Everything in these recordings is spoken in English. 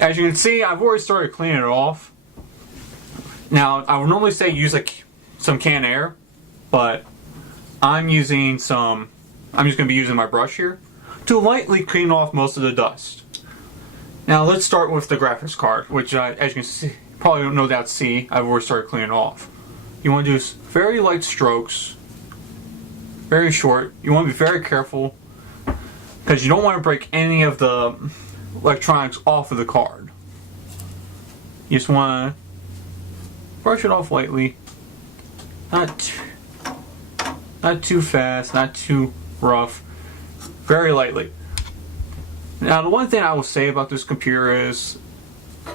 as you can see, I've already started cleaning it off. Now, I would normally say use some canned air, but I'm just going to be using my brush here to lightly clean off most of the dust. Now, let's start with the graphics card, which, as you can see, probably no doubt see, I've already started cleaning off. You want to do very light strokes, very short. You want to be very careful because you don't want to break any of the electronics off of the card. You just want to brush it off lightly, not too fast, not too rough, very lightly. Now, the one thing I will say about this computer is,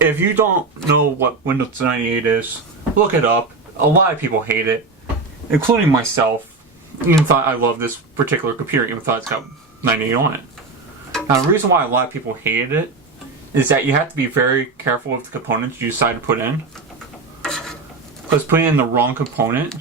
if you don't know what Windows 98 is, look it up. A lot of people hate it, including myself. Even thought I love this particular computer, even though it's got 98 on it. Now, the reason why a lot of people hated it is that you have to be very careful with the components you decide to put in. Because putting in the wrong component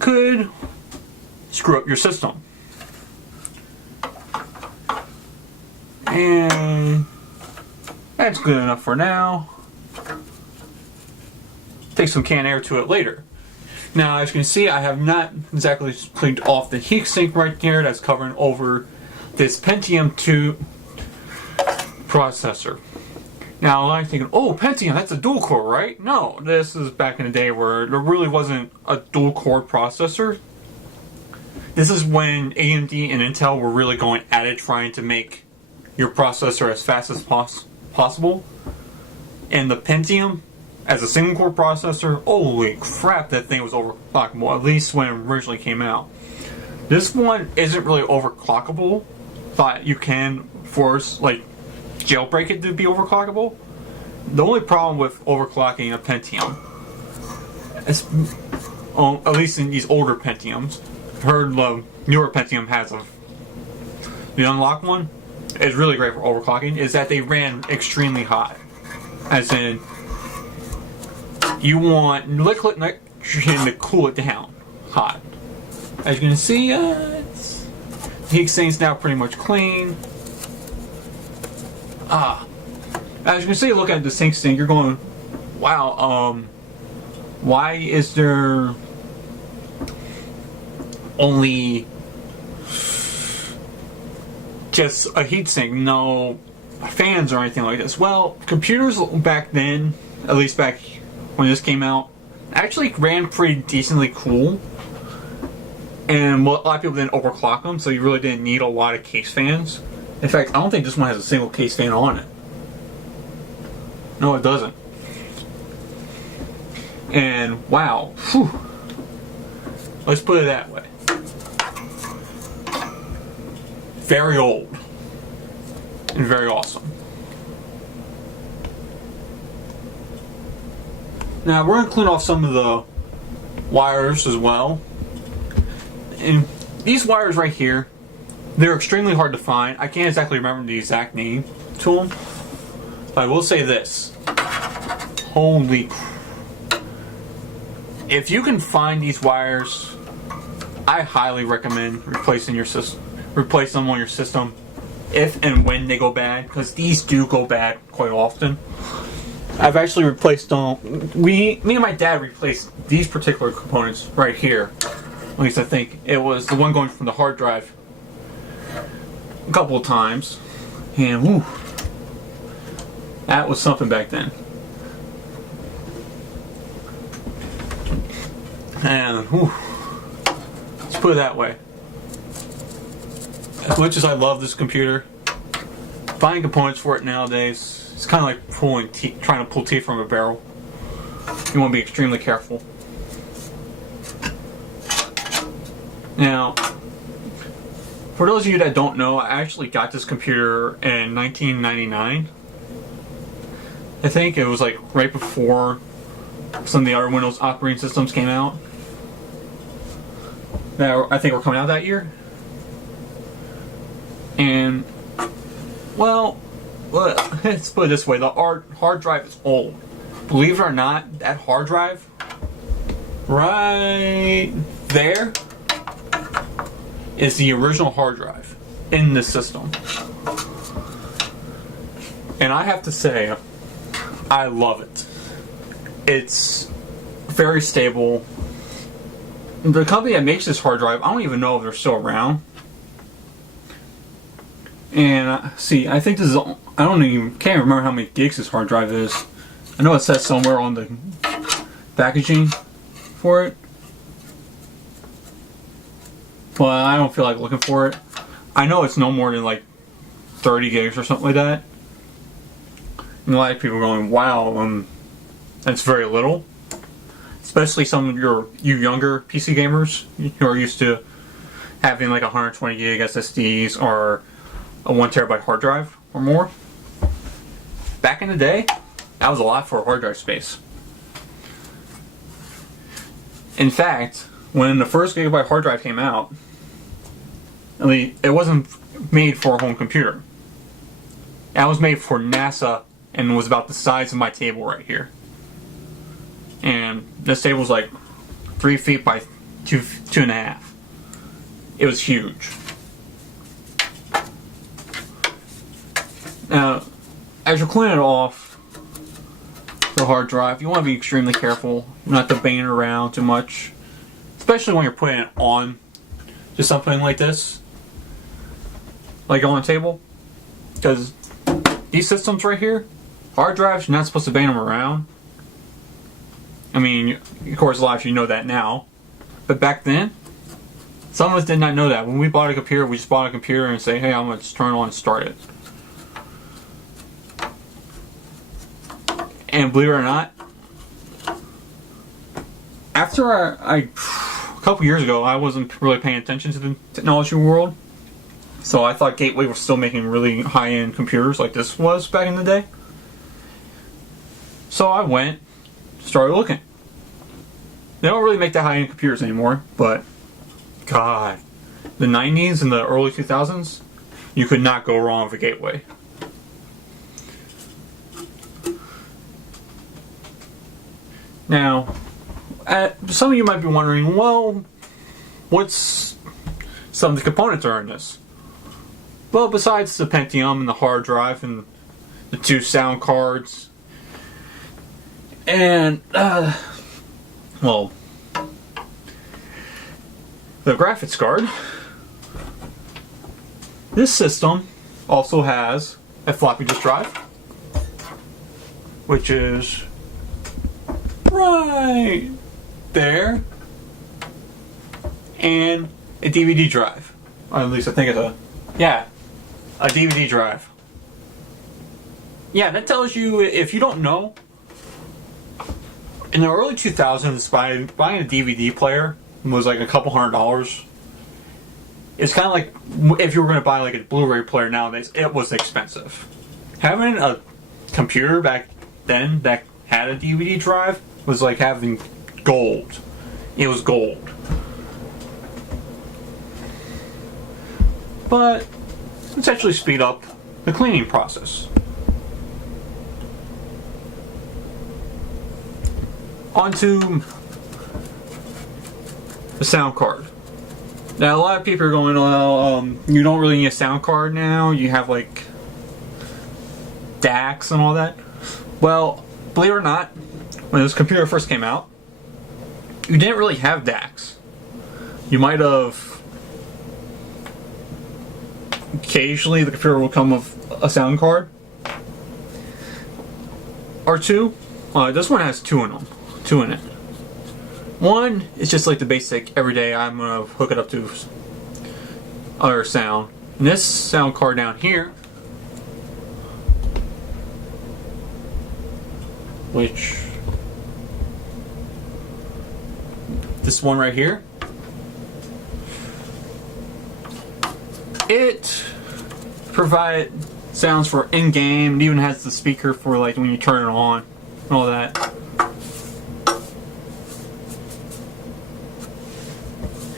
could screw up your system. And that's good enough for now. Take some canned air to it later. Now, as you can see, I have not exactly cleaned off the heatsink right there that's covering over this Pentium 2 processor. Now, I'm thinking, oh, Pentium, that's a dual core, right? No, this is back in the day where there really wasn't a dual core processor. This is when AMD and Intel were really going at it, trying to make your processor as fast as possible. And the Pentium, as a single core processor, holy crap, that thing was overclockable, at least when it originally came out. This one isn't really overclockable, but you can force, jailbreak it to be overclockable. The only problem with overclocking a Pentium, at least in these older Pentiums, I've heard the newer Pentium has the unlocked one, is really great for overclocking, is that they ran extremely hot. As in, you want liquid nitrogen to cool it down hot. As you can see, the heat sink's now pretty much clean. As you can see, look at the sink, you're going, wow, why is there only just a heatsink, no fans or anything like this? Well, computers back then, at least back when this came out, actually ran pretty decently cool. And a lot of people didn't overclock them, so you really didn't need a lot of case fans. In fact, I don't think this one has a single case fan on it. No, it doesn't. And wow, whew. Let's put it that way. Very old. And very awesome. Now, we're going to clean off some of the wires as well. And these wires right here, they're extremely hard to find. I can't exactly remember the exact name to them. But I will say this. Holy crap. If you can find these wires, I highly recommend replacing them on your system if and when they go bad, because these do go bad quite often. I've actually replaced them. Me and my dad replaced these particular components right here. At least I think it was the one going from the hard drive a couple of times. And whew, that was something back then. And whew, let's put it that way. As much as I love this computer, buying components for it nowadays, it's kind of like trying to pull teeth from a barrel. You want to be extremely careful. Now, for those of you that don't know, I actually got this computer in 1999. I think it was right before some of the other Windows operating systems came out. That I think were coming out that year. And, well, let's put it this way, the hard drive is old. Believe it or not, that hard drive, right there, is the original hard drive in this system. And I have to say, I love it. It's very stable. The company that makes this hard drive, I don't even know if they're still around. And see, I think this is, can't remember how many gigs this hard drive is. I know it says somewhere on the packaging for it, but I don't feel like looking for it. I know it's no more than like 30 gigs or something like that. And a lot of people are going, wow, that's very little. Especially some of you younger PC gamers who are used to having like 120 gig SSDs or a 1 terabyte hard drive or more. Back in the day, that was a lot for hard drive space. In fact, when the first gigabyte hard drive came out, I mean, it wasn't made for a home computer. It was made for NASA and was about the size of my table right here. And this table was like 3 feet by 2.5. It was huge. Now, as you're cleaning it off the hard drive, you want to be extremely careful not to bang it around too much, especially when you're putting it on just something like this, like on a table, because these systems right here, hard drives, you're not supposed to bang them around. I mean, of course, a lot of you know that now, but back then, some of us did not know that. When we bought a computer, we just bought a computer and say, hey, I'm going to just turn it on and start it. And believe it or not, after a couple years ago, I wasn't really paying attention to the technology world. So I thought Gateway was still making really high-end computers like this was back in the day. So I went, started looking. They don't really make that high-end computers anymore, but God, the 90s and the early 2000s, you could not go wrong with a Gateway. Now, some of you might be wondering, well, what's some of the components are in this? Well, besides the Pentium and the hard drive and the 2 sound cards, and, well, the graphics card, this system also has a floppy disk drive, which is right there, and a DVD drive. Or at least I think it's a DVD drive. Yeah, that tells you, if you don't know, in the early 2000s, buying a DVD player was like a couple $100. It's kind of like if you were going to buy like a Blu-ray player nowadays, it was expensive. Having a computer back then that had a DVD drive was like having gold. It was gold. But let's actually speed up the cleaning process. Onto the sound card. Now, a lot of people are going, well, you don't really need a sound card now. You have like DACs and all that. Well, believe it or not, when this computer first came out, you didn't really have DACs. You might have, occasionally the computer will come with a sound card or two. This one has two in it. One is just like the basic everyday, I'm gonna hook it up to other sound. And this sound card down here, which this one right here, it provides sounds for in-game. It even has the speaker for like when you turn it on and all that.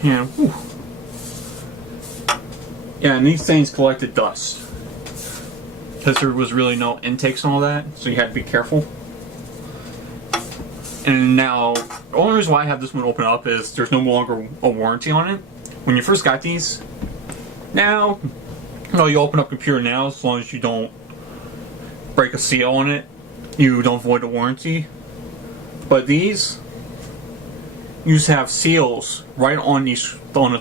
Yeah, whew. Yeah, and these things collected dust because there was really no intakes and all that, so you had to be careful. And now, the only reason why I have this one open up is there's no longer a warranty on it. When you first got these, now, you know, you open up a computer now as long as you don't break a seal on it, you don't void the warranty. But these, you just have seals right on the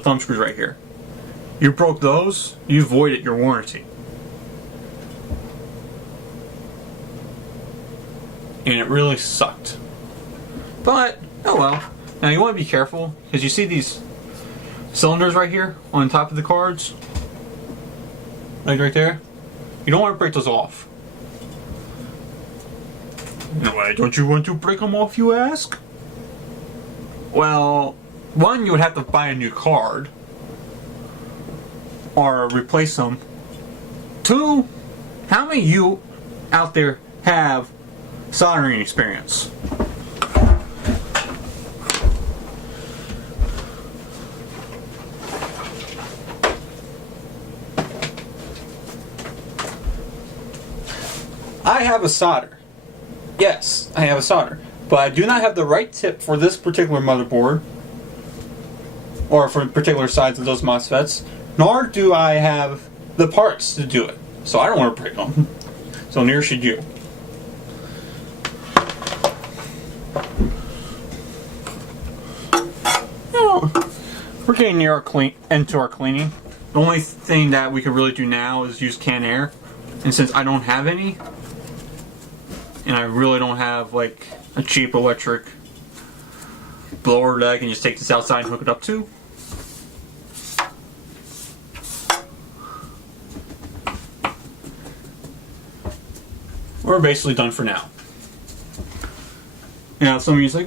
thumb screws right here. You broke those, you voided your warranty. And it really sucked. But, oh well. Now you want to be careful, because you see these cylinders right here on top of the cards? Like right there? You don't want to break those off. Why don't you want to break them off, you ask? Well, one, you would have to buy a new card. Or replace them. Two, how many of you out there have soldering experience? I have a solder. Yes, I have a solder. But I do not have the right tip for this particular motherboard. Or for particular sides of those MOSFETs. Nor do I have the parts to do it. So I don't want to break them. So neither should you. We're getting near into our cleaning. The only thing that we can really do now is use canned air. And since I don't have any, and I really don't have like a cheap electric blower that I can just take this outside and hook it up to, we're basically done for now. Now, some of you's like,